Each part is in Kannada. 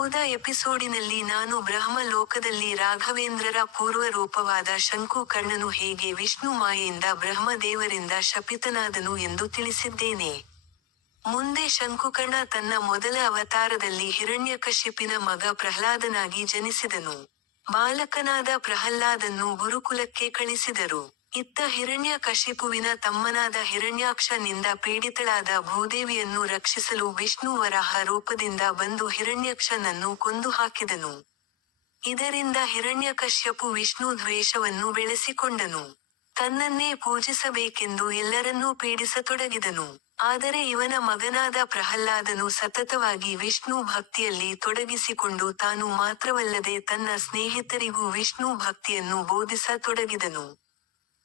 ಹೋದ ಎಪಿಸೋಡಿನಲ್ಲಿ ನಾನು ಬ್ರಹ್ಮ ಲೋಕದಲ್ಲಿ ರಾಘವೇಂದ್ರರ ಪೂರ್ವ ರೂಪವಾದ ಶಂಕುಕರ್ಣನು ಹೇಗೆ ವಿಷ್ಣು ಮಾಯೆಯಿಂದ ಬ್ರಹ್ಮದೇವರಿಂದ ಶಪಿತನಾದನು ಎಂದು ತಿಳಿಸಿದ್ದೇನೆ. ಮುಂದೆ ಶಂಕುಕರ್ಣ ತನ್ನ ಮೊದಲ ಅವತಾರದಲ್ಲಿ ಹಿರಣ್ಯಕಶಿಪಿನ ಮಗ ಪ್ರಹ್ಲಾದನಾಗಿ ಜನಿಸಿದನು. ಬಾಲಕನಾದ ಪ್ರಹ್ಲಾದನ್ನು ಗುರುಕುಲಕ್ಕೆ ಕಳಿಸಿದರು. ಇತ್ತ ಹಿರಣ್ಯಕಶಿಪುವಿನ ತಮ್ಮನಾದ ಹಿರಣ್ಯಾಕ್ಷ ನಿಂದ ಪೀಡಿತಳಾದ ಭೂದೇವಿಯನ್ನು ರಕ್ಷಿಸಲು ವಿಷ್ಣು ವರಾಹ ರೂಪದಿಂದ ಬಂದು ಹಿರಣ್ಯಾಕ್ಷನನ್ನು ಕೊಂದು ಹಾಕಿದನು. ಇದರಿಂದ ಹಿರಣ್ಯಕಶ್ಯಪು ವಿಷ್ಣು ದ್ವೇಷವನ್ನು ಬೆಳೆಸಿಕೊಂಡನು. ತನ್ನನ್ನೇ ಪೂಜಿಸಬೇಕೆಂದು ಎಲ್ಲರನ್ನೂ ಪೀಡಿಸತೊಡಗಿದನು. ಆದರೆ ಇವನ ಮಗನಾದ ಪ್ರಹ್ಲಾದನು ಸತತವಾಗಿ ವಿಷ್ಣು ಭಕ್ತಿಯಲ್ಲಿ ತೊಡಗಿಸಿಕೊಂಡು ತಾನು ಮಾತ್ರವಲ್ಲದೆ ತನ್ನ ಸ್ನೇಹಿತರಿಗೂ ವಿಷ್ಣು ಭಕ್ತಿಯನ್ನು ಬೋಧಿಸತೊಡಗಿದನು.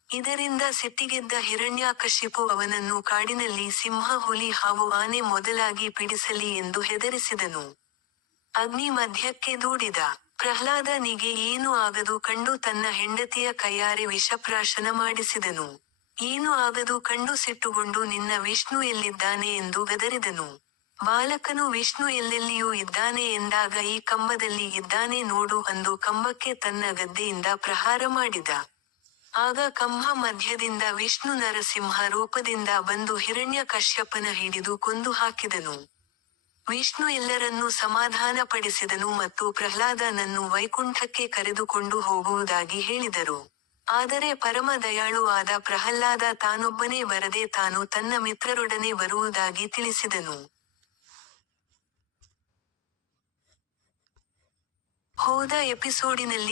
ಇದರಿಂದ ಸಿಟ್ಟಿಗೆದ್ದ ಹಿರಣ್ಯಕಶಿಪು ಅವನನ್ನು ಕಾಡಿನಲ್ಲಿ ಸಿಂಹ, ಹುಲಿ, ಹಾವು, ಆನೆ ಮೊದಲಾಗಿ ಪೀಡಿಸಲಿ ಎಂದು ಹೆದರಿಸಿದನು. ಅಗ್ನಿ ಮಧ್ಯಕ್ಕೆ ದೂಡಿದ. ಪ್ರಹ್ಲಾದನಿಗೆ ಏನೂ ಆಗದು ಕಂಡು ತನ್ನ ಹೆಂಡತಿಯ ಕೈಯಾರೆ ವಿಷಪ್ರಾಶನ ಮಾಡಿಸಿದನು. ಏನೂ ಆಗದು ಕಂಡು ಸಿಟ್ಟುಗೊಂಡು ನಿನ್ನ ವಿಷ್ಣು ಎಲ್ಲಿದ್ದಾನೆ ಎಂದು ಗದರಿದನು. ಬಾಲಕನು ವಿಷ್ಣು ಎಲ್ಲೆಲ್ಲಿಯೂ ಇದ್ದಾನೆ ಎಂದಾಗ ಈ ಕಂಬದಲ್ಲಿ ಇದ್ದಾನೆ ನೋಡು ಅಂದು ಕಂಬಕ್ಕೆ ತನ್ನ ಗದೆಯಿಂದ ಪ್ರಹಾರ ಮಾಡಿದ. ಆಗ ಕಂಬ ಮಧ್ಯದಿಂದ ವಿಷ್ಣು ನರಸಿಂಹ ರೂಪದಿಂದ ಬಂದು ಹಿರಣ್ಯಕಶ್ಯಪನ ಹಿಡಿದು ಕೊಂದು ಹಾಕಿದನು. ವಿಷ್ಣು ಎಲ್ಲರನ್ನೂ ಸಮಾಧಾನಪಡಿಸಿದನು ಮತ್ತು ಪ್ರಹ್ಲಾದನನ್ನು ವೈಕುಂಠಕ್ಕೆ ಕರೆದುಕೊಂಡು ಹೋಗುವುದಾಗಿ ಹೇಳಿದರು. ಆದರೆ ಪರಮ ದಯಾಳು ಆದ ಪ್ರಹ್ಲಾದ ತಾನೊಬ್ಬನೇ ಬರದೆ ತಾನು ತನ್ನ ಮಿತ್ರರೊಡನೆ ಬರುವುದಾಗಿ ತಿಳಿಸಿದನು. ಹೋದ ಎಪಿಸೋಡಿನಲ್ಲಿ